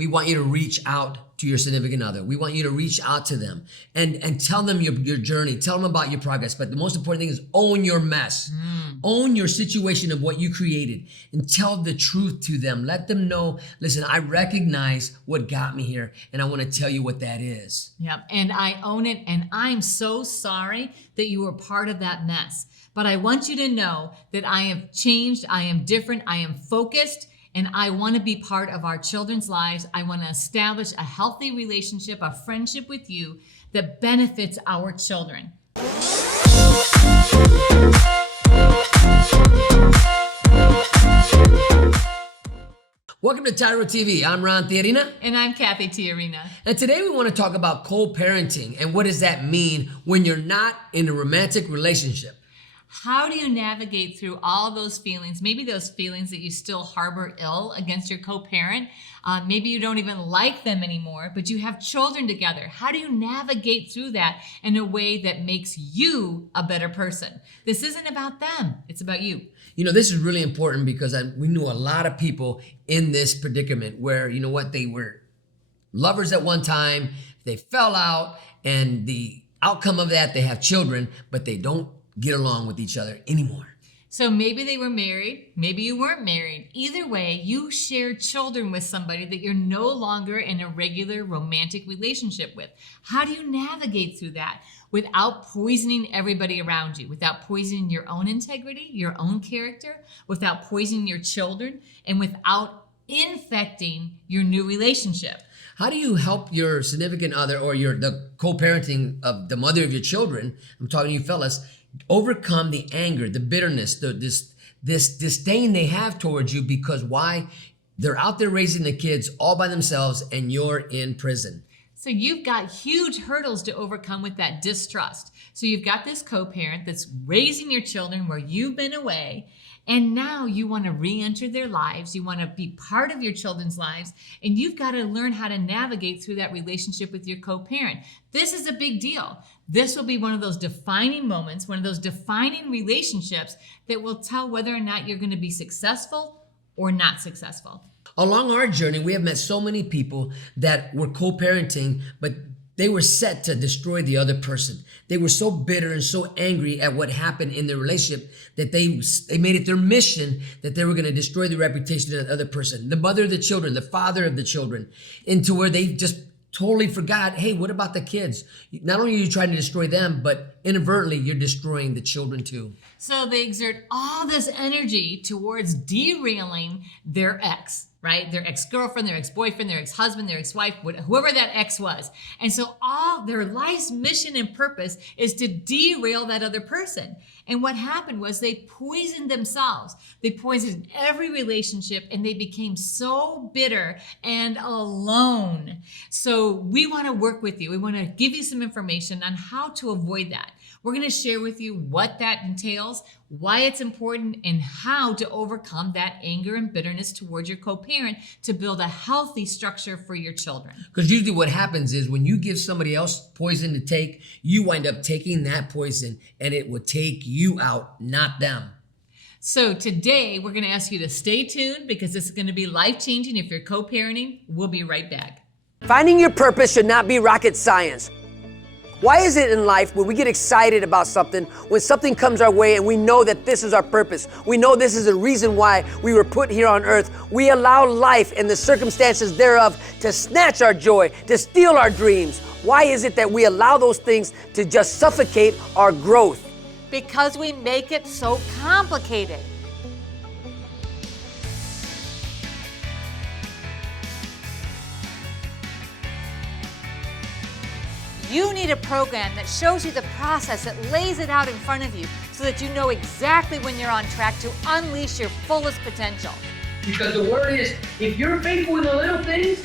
we want you to reach out to your significant other. We want you to reach out to them and tell them your journey, tell them about your progress. But the most important thing is own your mess. Own your situation of what you created and tell the truth to them. Let them know, listen, I recognize what got me here and I want to tell you what that is. Yep, and I own it, and I'm so sorry that you were part of that mess. But I want you to know that I have changed, I am different, I am focused, and I want to be part of our children's lives. I want to establish a healthy relationship, a friendship with you that benefits our children. Welcome to TYRO TV. I'm Ron Tijerina. And I'm Cathy Tijerina. And today we want to talk about co-parenting and what does that mean when you're not in a romantic relationship. How do you navigate through all those feelings? Maybe those feelings that you still harbor ill against your co-parent. Maybe you don't even like them anymore, but you have children together. How do you navigate through that in a way that makes you a better person? This isn't about them. It's about you. You know, this is really important because we knew a lot of people in this predicament where, you know what, they were lovers at one time, they fell out, and the outcome of that, they have children, but they don't get along with each other anymore. So maybe they were married, maybe you weren't married. Either way, you shared children with somebody that you're no longer in a regular romantic relationship with. How do you navigate through that without poisoning everybody around you, without poisoning your own integrity, your own character, without poisoning your children, and without infecting your new relationship? How do you help your significant other or the co-parenting of the mother of your children, I'm talking to you fellas, overcome the anger, the bitterness, this disdain they have towards you because why? They're out there raising the kids all by themselves and you're in prison. So you've got huge hurdles to overcome with that distrust. So you've got this co-parent that's raising your children where you've been away, and now you want to re-enter their lives. You want to be part of your children's lives, and you've got to learn how to navigate through that relationship with your co-parent. This is a big deal. This will be one of those defining moments, one of those defining relationships that will tell whether or not you're going to be successful or not successful. Along our journey, we have met so many people that were co-parenting, but they were set to destroy the other person. They were so bitter and so angry at what happened in their relationship that they made it their mission that they were going to destroy the reputation of the other person, the mother of the children, the father of the children, into where they just totally forgot, hey, what about the kids? Not only are you trying to destroy them, but inadvertently you're destroying the children too. So they exert all this energy towards derailing their ex, right? Their ex-girlfriend, their ex-boyfriend, their ex-husband, their ex-wife, whoever that ex was. And so all their life's mission and purpose is to derail that other person. And what happened was they poisoned themselves. They poisoned every relationship, and they became so bitter and alone. So we want to work with you. We want to give you some information on how to avoid that. We're going to share with you what that entails, why it's important, and how to overcome that anger and bitterness towards your co-parent to build a healthy structure for your children. Because usually what happens is when you give somebody else poison to take, you wind up taking that poison and it will take you out, not them. So today we're going to ask you to stay tuned because this is going to be life-changing if you're co-parenting. We'll be right back. Finding your purpose should not be rocket science. Why is it in life when we get excited about something, when something comes our way and we know that this is our purpose, we know this is the reason why we were put here on earth, we allow life and the circumstances thereof to snatch our joy, to steal our dreams? Why is it that we allow those things to just suffocate our growth? Because we make it so complicated. You need a program that shows you the process, that lays it out in front of you so that you know exactly when you're on track to unleash your fullest potential. Because the word is, if you're faithful in the little things,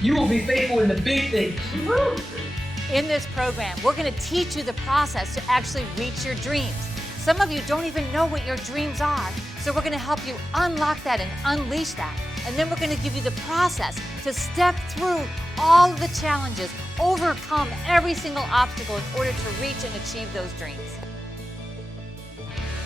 you will be faithful in the big things. In this program, we're going to teach you the process to actually reach your dreams. Some of you don't even know what your dreams are, so we're going to help you unlock that and unleash that. And then we're going to give you the process to step through all of the challenges, overcome every single obstacle in order to reach and achieve those dreams.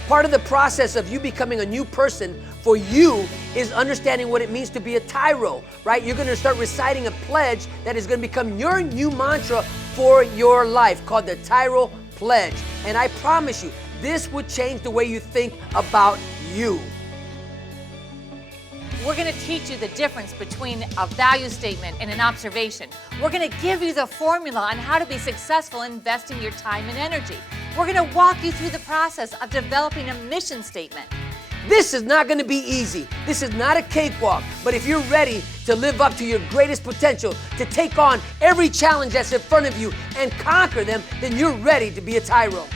Part of the process of you becoming a new person for you is understanding what it means to be a TYRO, right? You're gonna start reciting a pledge that is gonna become your new mantra for your life called the TYRO Pledge. And I promise you, this would change the way you think about you. We're going to teach you the difference between a value statement and an observation. We're going to give you the formula on how to be successful in investing your time and energy. We're going to walk you through the process of developing a mission statement. This is not going to be easy. This is not a cakewalk. But if you're ready to live up to your greatest potential, to take on every challenge that's in front of you and conquer them, then you're ready to be a TYRO.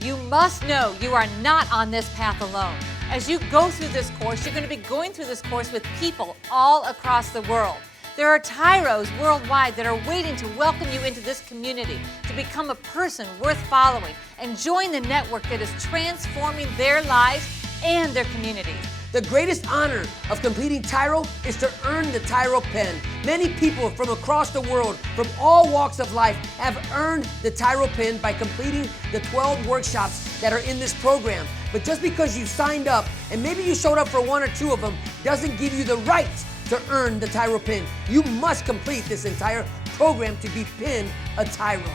You must know you are not on this path alone. As you go through this course, you're going to be going through this course with people all across the world. There are TYROs worldwide that are waiting to welcome you into this community, to become a person worth following and join the network that is transforming their lives and their communities. The greatest honor of completing TYRO is to earn the TYRO pen. Many people from across the world, from all walks of life, have earned the TYRO pen by completing the 12 workshops that are in this program. But just because you signed up, and maybe you showed up for one or two of them, doesn't give you the right to earn the TYRO pen. You must complete this entire program to be pinned a TYRO.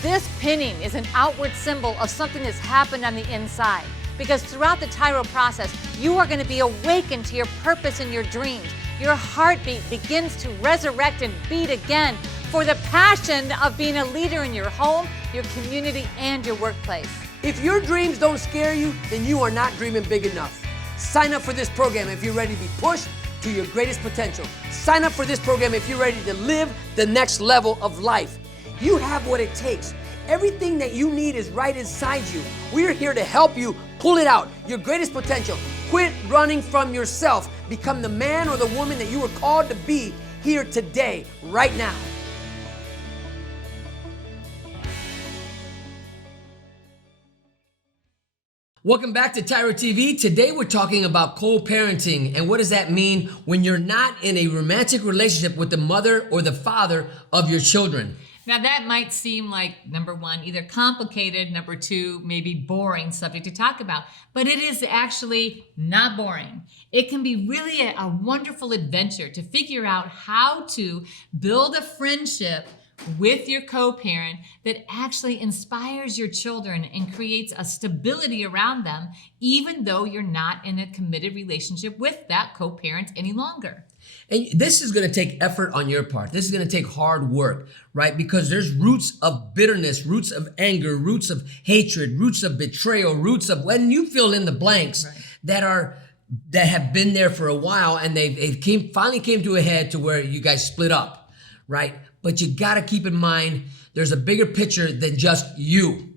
This pinning is an outward symbol of something that's happened on the inside. Because throughout the TYRO process, you are going to be awakened to your purpose and your dreams. Your heartbeat begins to resurrect and beat again for the passion of being a leader in your home, your community, and your workplace. If your dreams don't scare you, then you are not dreaming big enough. Sign up for this program if you're ready to be pushed to your greatest potential. Sign up for this program if you're ready to live the next level of life. You have what it takes. Everything that you need is right inside you. We're here to help you pull it out, your greatest potential. Quit running from yourself. Become the man or the woman that you were called to be here today, right now. Welcome back to TYRO TV. Today we're talking about co-parenting and what does that mean when you're not in a romantic relationship with the mother or the father of your children. Now that might seem like, number one, either complicated, number two, maybe boring subject to talk about, but it is actually not boring. It can be really a wonderful adventure to figure out how to build a friendship with your co-parent that actually inspires your children and creates a stability around them, even though you're not in a committed relationship with that co-parent any longer. And this is going to take effort on your part. This is going to take hard work, right? Because there's roots of bitterness, roots of anger, roots of hatred, roots of betrayal, roots of when you fill in the blanks, right, that have been there for a while, and finally came to a head to where you guys split up, right? But you got to keep in mind there's a bigger picture than just you.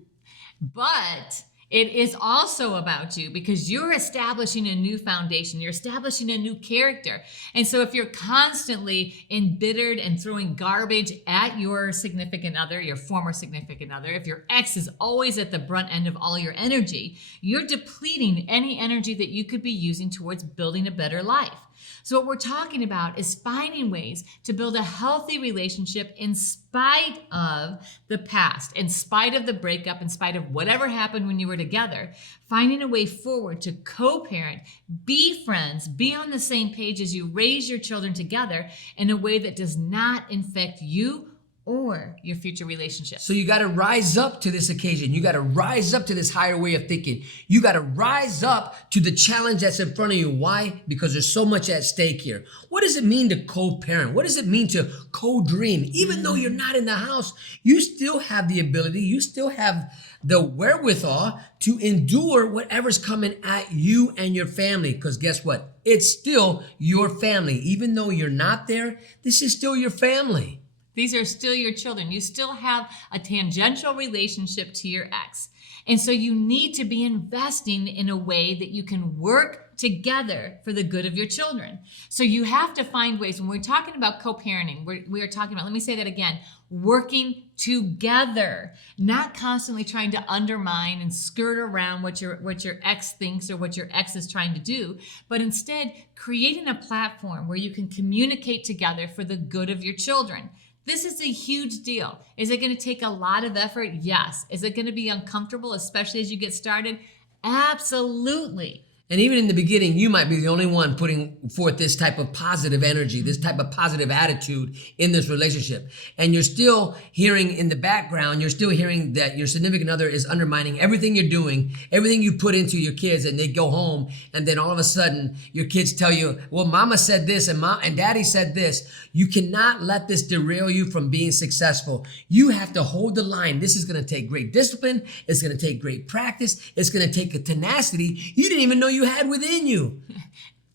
But it is also about you because you're establishing a new foundation. You're establishing a new character. And so if you're constantly embittered and throwing garbage at your significant other, your former significant other, if your ex is always at the brunt end of all your energy, you're depleting any energy that you could be using towards building a better life. So what we're talking about is finding ways to build a healthy relationship in spite of the past, in spite of the breakup, in spite of whatever happened when you were together, finding a way forward to co-parent, be friends, be on the same page as you raise your children together in a way that does not infect you or your future relationship. So you got to rise up to this occasion. You got to rise up to this higher way of thinking. You got to rise up to the challenge that's in front of you. Why? Because there's so much at stake here. What does it mean to co-parent? What does it mean to co-dream? Even though you're not in the house, you still have the ability, you still have the wherewithal to endure whatever's coming at you and your family. Because guess what? It's still your family. Even though you're not there, this is still your family. These are still your children. You still have a tangential relationship to your ex. And so you need to be investing in a way that you can work together for the good of your children. So you have to find ways. When we're talking about co-parenting, we are talking about, let me say that again, working together, not constantly trying to undermine and skirt around what your ex thinks or what your ex is trying to do, but instead creating a platform where you can communicate together for the good of your children. This is a huge deal. Is it going to take a lot of effort? Yes. Is it going to be uncomfortable, especially as you get started? Absolutely. And even in the beginning, you might be the only one putting forth this type of positive energy, this type of positive attitude in this relationship. And you're still hearing in the background, you're still hearing that your significant other is undermining everything you're doing, everything you put into your kids, and they go home. And then all of a sudden, your kids tell you, well, mama said this and mom and daddy said this. You cannot let this derail you from being successful. You have to hold the line. This is going to take great discipline. It's going to take great practice. It's going to take a tenacity you didn't even know you had within you.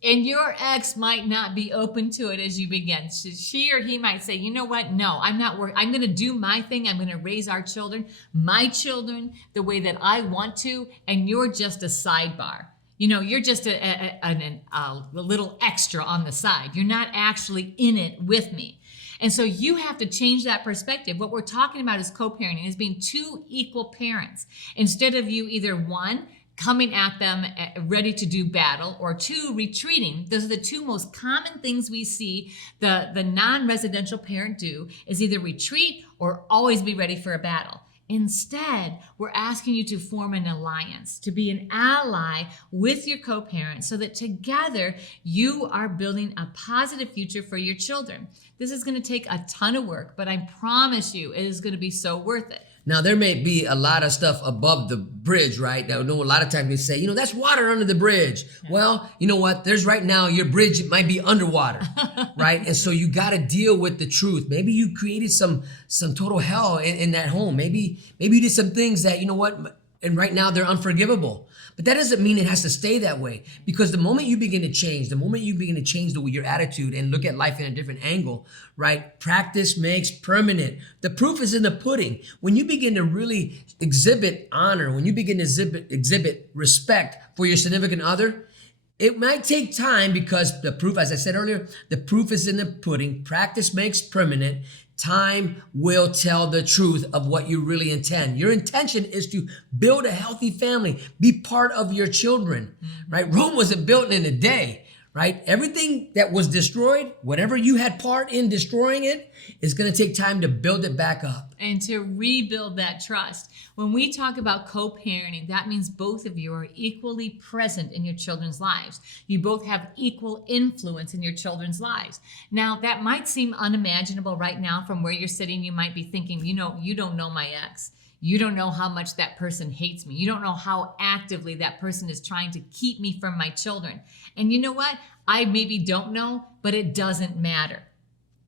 And your ex might not be open to it as you begin. She or he might say, you know what? No, I'm not working. I'm going to do my thing. I'm going to raise our children, my children, the way that I want to. And you're just a sidebar. You know, you're just a little extra on the side. You're not actually in it with me. And so you have to change that perspective. What we're talking about is co-parenting, is being two equal parents. Instead of you either one, coming at them ready to do battle, or two, retreating. Those are the two most common things we see the non-residential parent do, is either retreat or always be ready for a battle. Instead, we're asking you to form an alliance, to be an ally with your co-parent, so that together you are building a positive future for your children. This is going to take a ton of work, but I promise you it is going to be so worth it. Now, there may be a lot of stuff above the bridge, right? Now, I know a lot of times we say, that's water under the bridge. Yeah. Well, you know what? There's right now, your bridge might be underwater, right? And so you got to deal with the truth. Maybe you created some total hell in that home. Maybe you did some things that, and right now they're unforgivable. But that doesn't mean it has to stay that way, because the moment you begin to change, your attitude and look at life in a different angle, right? Practice makes permanent. The proof is in the pudding. When you begin to really exhibit honor, when you begin to exhibit respect for your significant other, it might take time, because the proof, as I said earlier, the proof is in the pudding. Practice makes permanent. Time will tell the truth of what you really intend. Your intention is to build a healthy family, be part of your children, right? Rome wasn't built in a day, right? Everything that was destroyed, whatever you had part in destroying it, is going to take time to build it back up. And to rebuild that trust. When we talk about co-parenting, that means both of you are equally present in your children's lives. You both have equal influence in your children's lives. Now, that might seem unimaginable right now from where you're sitting. You might be thinking, you don't know my ex. You don't know how much that person hates me. You don't know how actively that person is trying to keep me from my children. And you know what? I maybe don't know, but it doesn't matter.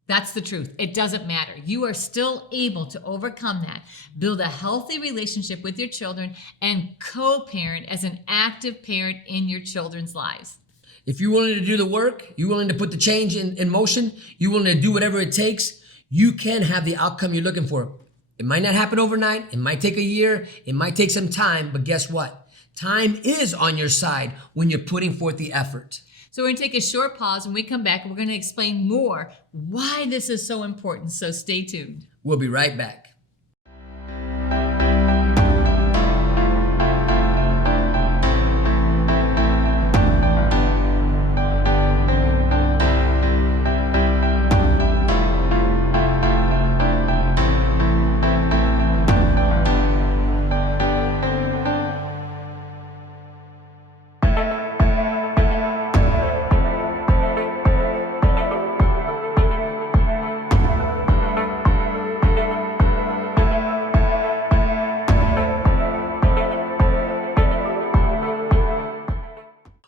That's the truth. It doesn't matter. You are still able to overcome that, build a healthy relationship with your children, and co-parent as an active parent in your children's lives. If you're willing to do the work, you're willing to put the change in motion, you're willing to do whatever it takes, you can have the outcome you're looking for. It might not happen overnight. It might take a year. It might take some time, but guess what? Time is on your side when you're putting forth the effort. So we're going to take a short pause. When we come back, we're going to explain more why this is so important. So stay tuned. We'll be right back.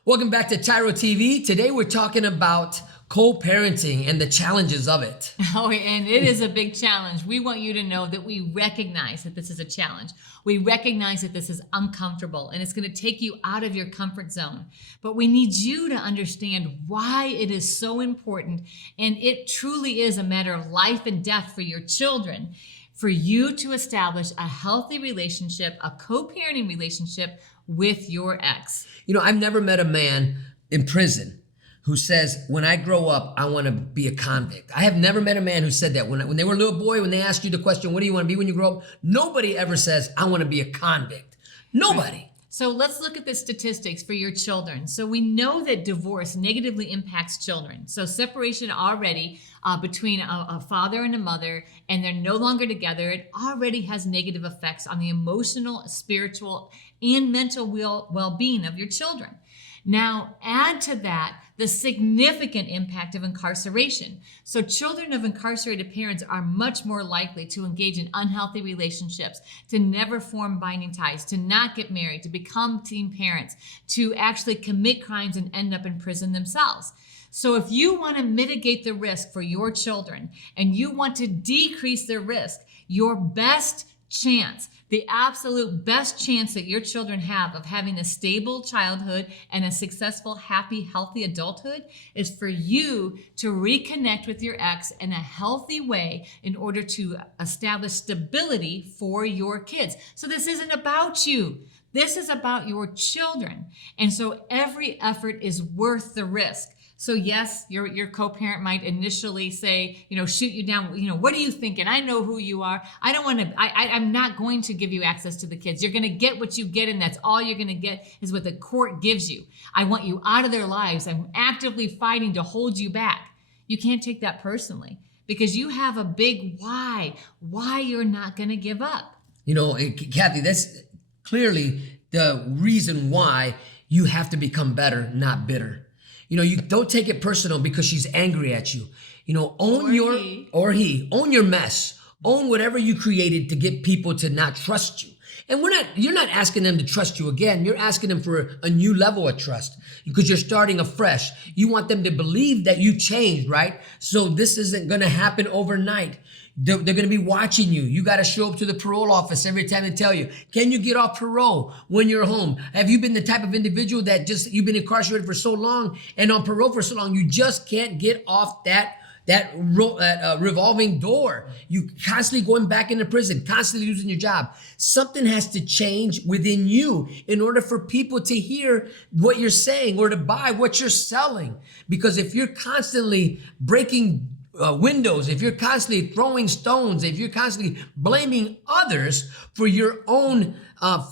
Welcome back to TYRO TV. Today we're talking about co-parenting and the challenges of it. Oh, and it is a big challenge. We want you to know that we recognize that this is a challenge. We recognize that this is uncomfortable and it's going to take you out of your comfort zone. But we need you to understand why it is so important, and it truly is a matter of life and death for your children, for you to establish a healthy relationship, a co-parenting relationship with your ex. I've never met a man in prison who says, when I grow up, I want to be a convict. I have never met a man who said that. When they were a little boy, when they asked you the question, what do you want to be when you grow up? Nobody ever says, I want to be a convict. Nobody. Right. So let's look at the statistics for your children. So we know that divorce negatively impacts children. So separation already between a father and a mother, and they're no longer together, it already has negative effects on the emotional, spiritual, and mental well-being of your children. Now, add to that the significant impact of incarceration. So children of incarcerated parents are much more likely to engage in unhealthy relationships, to never form binding ties, to not get married, to become teen parents, to actually commit crimes and end up in prison themselves. So if you want to mitigate the risk for your children and you want to decrease the risk, your best chance, the absolute best chance that your children have of having a stable childhood and a successful, happy, healthy adulthood is for you to reconnect with your ex in a healthy way in order to establish stability for your kids. So this isn't about you. This is about your children. And so every effort is worth the risk. So yes, your co-parent might initially say, shoot you down. What are you thinking? I know who you are. I don't want to, I'm not going to give you access to the kids. You're going to get what you get, and that's all you're going to get is what the court gives you. I want you out of their lives. I'm actively fighting to hold you back. You can't take that personally because you have a big why you're not going to give up. Cathy, that's clearly the reason why you have to become better, not bitter. You don't take it personal because she's angry at you. Own own your mess. Own whatever you created to get people to not trust you. And you're not asking them to trust you again. You're asking them for a new level of trust because you're starting afresh. You want them to believe that you changed, right? So this isn't going to happen overnight. They're going to be watching you. You got to show up to the parole office every time they tell you, can you get off parole when you're home? Have you been the type of individual that you've been incarcerated for so long and on parole for so long, you just can't get off that revolving door? You constantly going back into prison, constantly losing your job. Something has to change within you in order for people to hear what you're saying or to buy what you're selling. Because if you're constantly breaking windows, if you're constantly throwing stones, if you're constantly blaming others for your own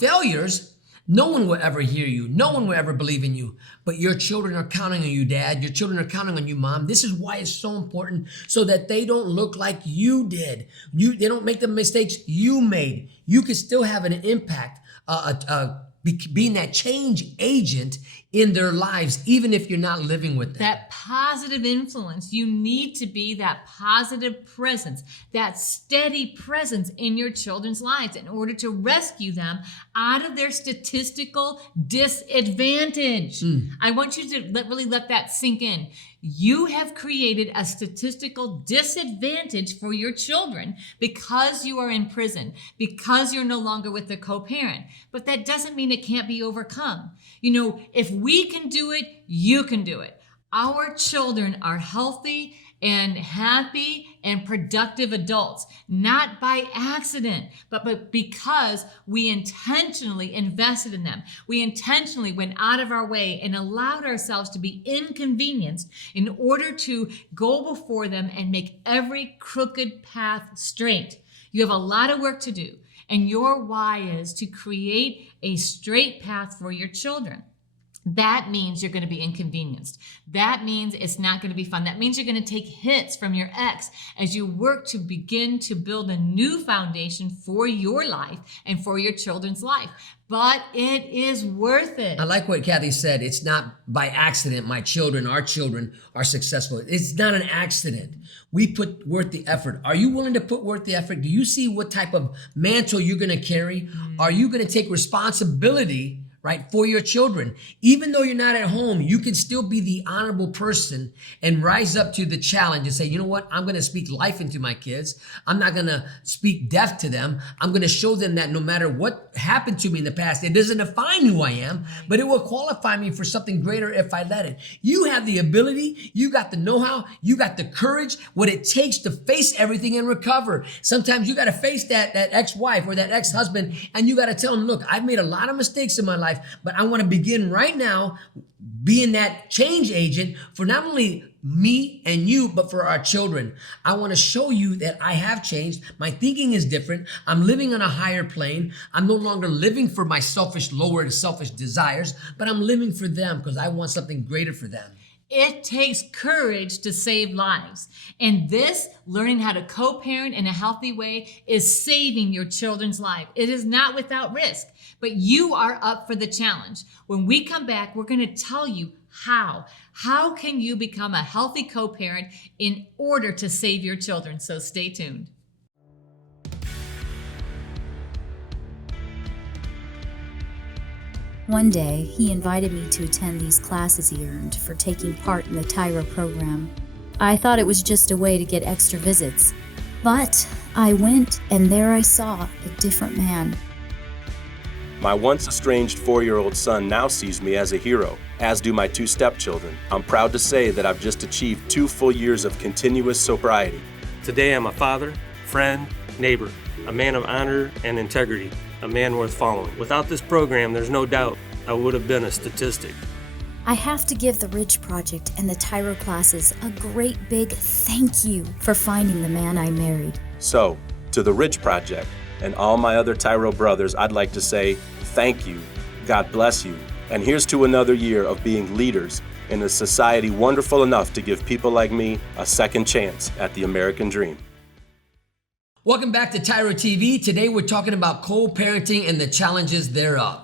failures, no one will ever hear you. No one will ever believe in you. But your children are counting on you, Dad. Your children are counting on you, Mom. This is why it's so important, so that they don't look like you did. They don't make the mistakes you made. You can still have an impact, being that change agent in their lives, even if you're not living with them. That positive influence, you need to be that positive presence, that steady presence in your children's lives in order to rescue them out of their statistical disadvantage. I want you to really let that sink in. You have created a statistical disadvantage for your children because you are in prison, because you're no longer with the co-parent. But that doesn't mean it can't be overcome. If we can do it, you can do it. Our children are healthy and happy and productive adults, not by accident, but because we intentionally invested in them. We intentionally went out of our way and allowed ourselves to be inconvenienced in order to go before them and make every crooked path straight. You have a lot of work to do, and your why is to create a straight path for your children. That means you're going to be inconvenienced. That means it's not going to be fun. That means you're going to take hits from your ex as you work to begin to build a new foundation for your life and for your children's life. But it is worth it. I like what Cathy said. It's not by accident our children are successful. It's not an accident. We put forth the effort. Are you willing to put forth the effort? Do you see what type of mantle you're going to carry? Are you going to take responsibility, right, for your children? Even though you're not at home, you can still be the honorable person and rise up to the challenge and say, you know what? I'm going to speak life into my kids. I'm not going to speak death to them. I'm going to show them that no matter what happened to me in the past, it doesn't define who I am, but it will qualify me for something greater if I let it. You have the ability, you got the know-how, you got the courage, what it takes to face everything and recover. Sometimes you got to face that ex-wife or that ex-husband, and you got to tell them, look, I've made a lot of mistakes in my life, but I want to begin right now being that change agent for not only me and you, but for our children. I want to show you that I have changed. My thinking is different. I'm living on a higher plane. I'm no longer living for my selfish desires, but I'm living for them because I want something greater for them. It takes courage to save lives. And this, learning how to co-parent in a healthy way, is saving your children's life. It is not without risk, but you are up for the challenge. When we come back, we're going to tell you how. How can you become a healthy co-parent in order to save your children? So stay tuned. One day, he invited me to attend these classes he earned for taking part in the TYRO program. I thought it was just a way to get extra visits. But I went, and there I saw a different man. My once estranged 4-year-old son now sees me as a hero, as do my 2 stepchildren. I'm proud to say that I've just achieved 2 full years of continuous sobriety. Today I'm a father, friend, neighbor, a man of honor and integrity, a man worth following. Without this program, there's no doubt I would have been a statistic. I have to give the Ridge Project and the TYRO classes a great big thank you for finding the man I married. So, to the Ridge Project and all my other TYRO brothers, I'd like to say thank you, God bless you, and here's to another year of being leaders in a society wonderful enough to give people like me a second chance at the American dream. Welcome back to TYRO TV. Today we're talking about co-parenting and the challenges thereof.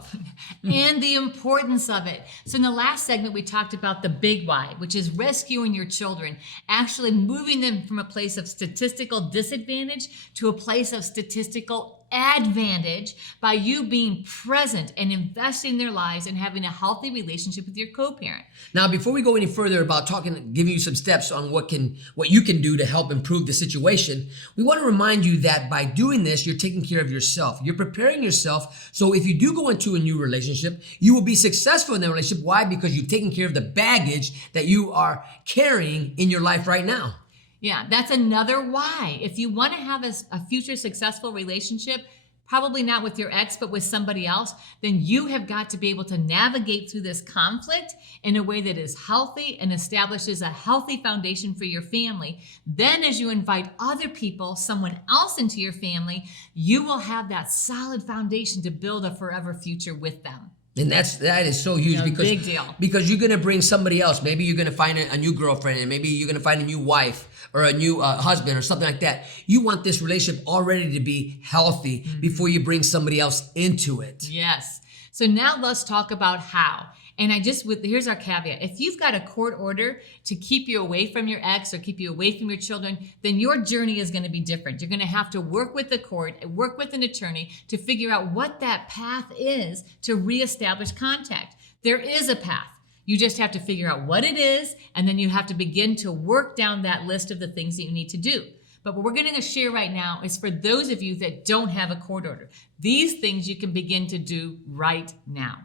And the importance of it. So in the last segment, we talked about the big why, which is rescuing your children, actually moving them from a place of statistical disadvantage to a place of statistical advantage by you being present and investing in their lives and having a healthy relationship with your co-parent. Now, before we go any further about giving you some steps on what you can do to help improve the situation, we want to remind you that by doing this, you're taking care of yourself. You're preparing yourself so if you do go into a new relationship, you will be successful in that relationship. Why? Because you've taken care of the baggage that you are carrying in your life right now. Yeah, that's another why. If you want to have a future successful relationship, probably not with your ex, but with somebody else, then you have got to be able to navigate through this conflict in a way that is healthy and establishes a healthy foundation for your family. Then as you invite other people, someone else into your family, you will have that solid foundation to build a forever future with them. And that is so huge, because big deal. Because you're gonna bring somebody else. Maybe you're gonna find a new girlfriend, and maybe you're gonna find a new wife or a new husband or something like that. You want this relationship already to be healthy before you bring somebody else into it. Yes. So now let's talk about how. And here's our caveat. If you've got a court order to keep you away from your ex or keep you away from your children, then your journey is going to be different. You're going to have to work with the court, work with an attorney to figure out what that path is to reestablish contact. There is a path. You just have to figure out what it is, and then you have to begin to work down that list of the things that you need to do. But what we're going to share right now is for those of you that don't have a court order. These things you can begin to do right now.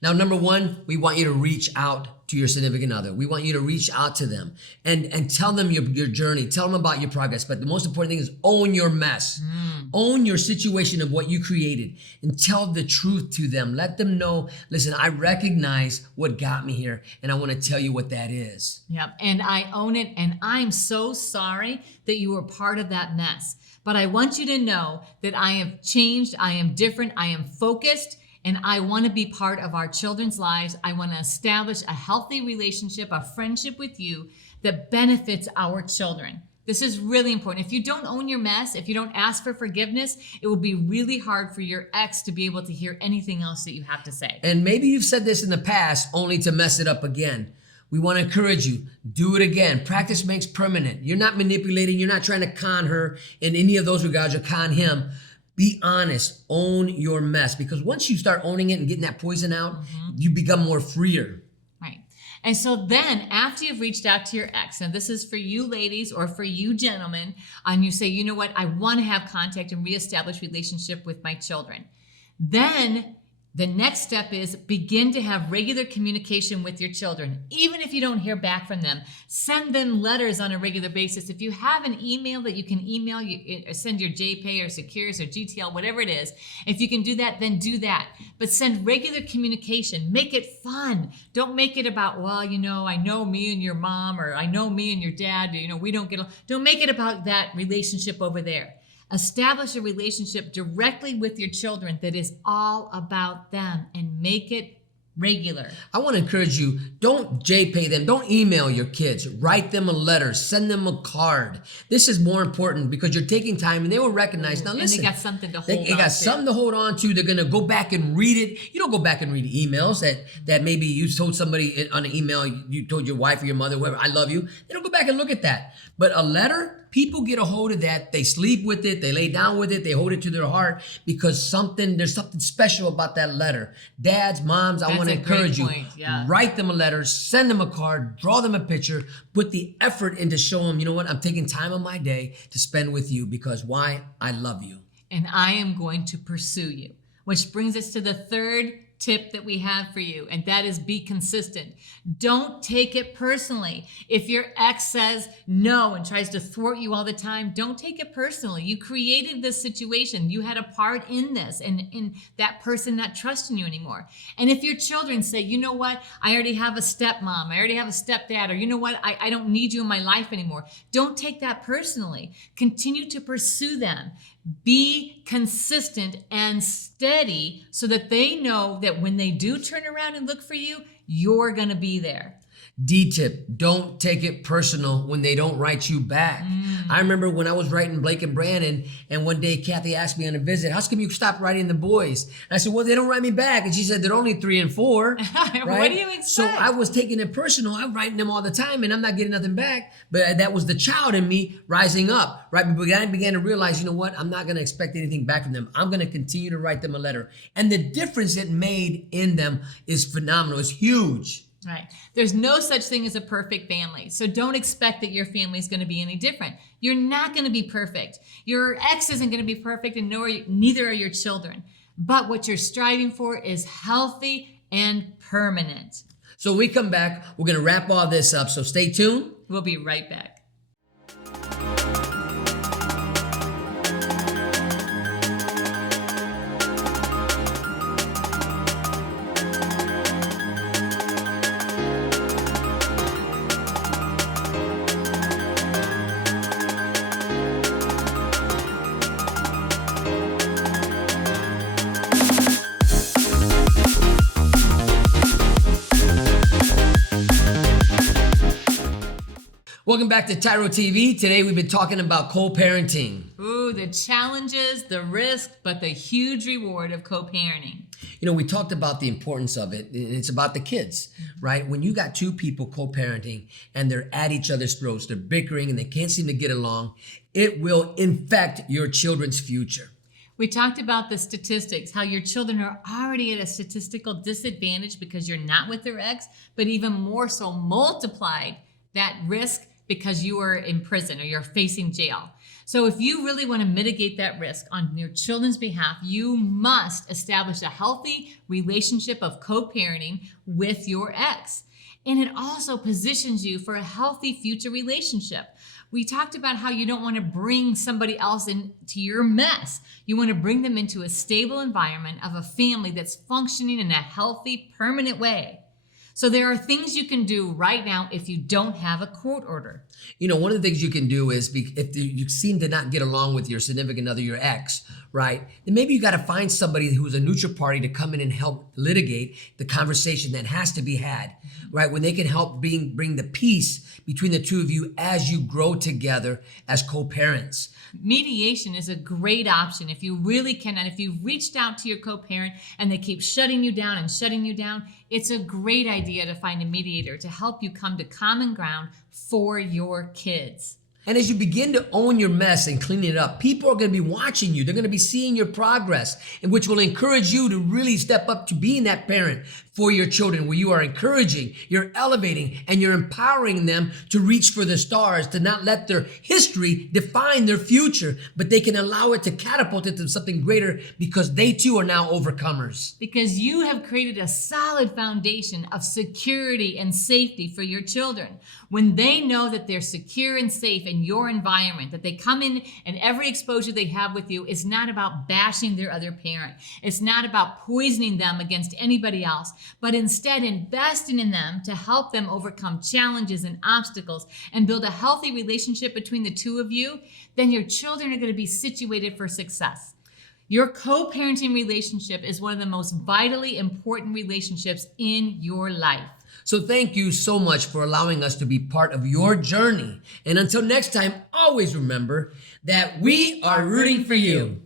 Now, number one, we want you to reach out to your significant other. We want you to reach out to them and tell them your journey. Tell them about your progress. But the most important thing is own your mess. Own your situation of what you created and tell the truth to them. Let them know, listen, I recognize what got me here, and I want to tell you what that is. Yep, and I own it, and I'm so sorry that you were part of that mess. But I want you to know that I have changed, I am different, I am focused, and I want to be part of our children's lives. I want to establish a healthy relationship, a friendship with you that benefits our children. This is really important. If you don't own your mess, if you don't ask for forgiveness, it will be really hard for your ex to be able to hear anything else that you have to say. And maybe you've said this in the past only to mess it up again. We want to encourage you, do it again. Practice makes permanent. You're not manipulating. You're not trying to con her in any of those regards or con him. Be honest, own your mess, because once you start owning it and getting that poison out, you become more freer. Right. And so then after you've reached out to your ex, and this is for you ladies or for you gentlemen, and you say, you know what, I want to have contact and reestablish relationship with my children. Then the next step is begin to have regular communication with your children. Even if you don't hear back from them, send them letters on a regular basis. If you have an email that you can email, send your JPay or Secures or GTL, whatever it is. If you can do that, then do that. But send regular communication. Make it fun. Don't make it about, well, you know, I know me and your mom, or I know me and your dad, you know, we don't get along. Don't make it about that relationship over there. Establish a relationship directly with your children that is all about them, and make it regular. I want to encourage you, don't JPay them. Don't email your kids. Write them a letter. Send them a card. This is more important because you're taking time and they will recognize. Now listen. And they got something to hold They on got to. something to hold on to. They're going to go back and read it. You don't go back and read emails that maybe you told somebody on an email, you told your wife or your mother, whoever, I love you. They don't go back and look at that. But a letter, people get a hold of that. They sleep with it. They lay down with it. They hold it to their heart because there's something special about that letter. Dads, moms, I want to encourage you. Yeah. Write them a letter, send them a card, draw them a picture, put the effort in to show them, you know what, I'm taking time of my day to spend with you because why? I love you. And I am going to pursue you. Which brings us to the third tip that we have for you, and that is be consistent. Don't take it personally. If your ex says no and tries to thwart you all the time, don't take it personally. You created this situation. You had a part in this and in that person not trusting you anymore. And if your children say, you know what, I already have a stepmom, I already have a stepdad, or you know what, I don't need you in my life anymore. Don't take that personally. Continue to pursue them. Be consistent and steady so that they know that when they do turn around and look for you, you're going to be there. D-tip, don't take it personal when they don't write you back. I remember when I was writing Blake and Brandon, and one day Cathy asked me on a visit, how come you stop writing the boys? And I said, well, they don't write me back. And she said, they're only 3 and 4. Right? What do you expect? So I was taking it personal. I'm writing them all the time, and I'm not getting nothing back. But that was the child in me rising up, right? But I began to realize, you know what? I'm not going to expect anything back from them. I'm going to continue to write them a letter. And the difference it made in them is phenomenal. It's huge. Right. There's no such thing as a perfect family. So don't expect that your family is going to be any different. You're not going to be perfect. Your ex isn't going to be perfect, and neither are your children. But what you're striving for is healthy and permanent. So when we come back, we're going to wrap all this up. So stay tuned. We'll be right back. Welcome back to TYRO TV. Today we've been talking about co-parenting. Ooh, the challenges, the risk, but the huge reward of co-parenting. You know, we talked about the importance of it, and it's about the kids, right? When you got two people co-parenting and they're at each other's throats, they're bickering and they can't seem to get along, it will infect your children's future. We talked about the statistics, how your children are already at a statistical disadvantage because you're not with their ex, but even more so multiplied that risk because you are in prison or you're facing jail. So if you really want to mitigate that risk on your children's behalf, you must establish a healthy relationship of co-parenting with your ex. And it also positions you for a healthy future relationship. We talked about how you don't want to bring somebody else into your mess. You want to bring them into a stable environment of a family that's functioning in a healthy, permanent way. So there are things you can do right now if you don't have a court order. You know, one of the things you can do is if you seem to not get along with your significant other, your ex, right? Then maybe you got to find somebody who's a neutral party to come in and help litigate the conversation that has to be had, right? When they can help bring the peace between the two of you as you grow together as co-parents. Mediation is a great option if you really can. And if you've reached out to your co-parent and they keep shutting you down, it's a great idea to find a mediator to help you come to common ground for your kids. And as you begin to own your mess and clean it up, people are going to be watching you. They're going to be seeing your progress, and which will encourage you to really step up to being that parent for your children, where you are encouraging, you're elevating, and you're empowering them to reach for the stars, to not let their history define their future, but they can allow it to catapult it to something greater because they too are now overcomers. Because you have created a solid foundation of security and safety for your children. When they know that they're secure and safe in your environment, that they come in and every exposure they have with you is not about bashing their other parent. It's not about poisoning them against anybody else, but instead investing in them to help them overcome challenges and obstacles and build a healthy relationship between the two of you, then your children are going to be situated for success. Your co-parenting relationship is one of the most vitally important relationships in your life. So thank you so much for allowing us to be part of your journey. And until next time, always remember that we are rooting for you.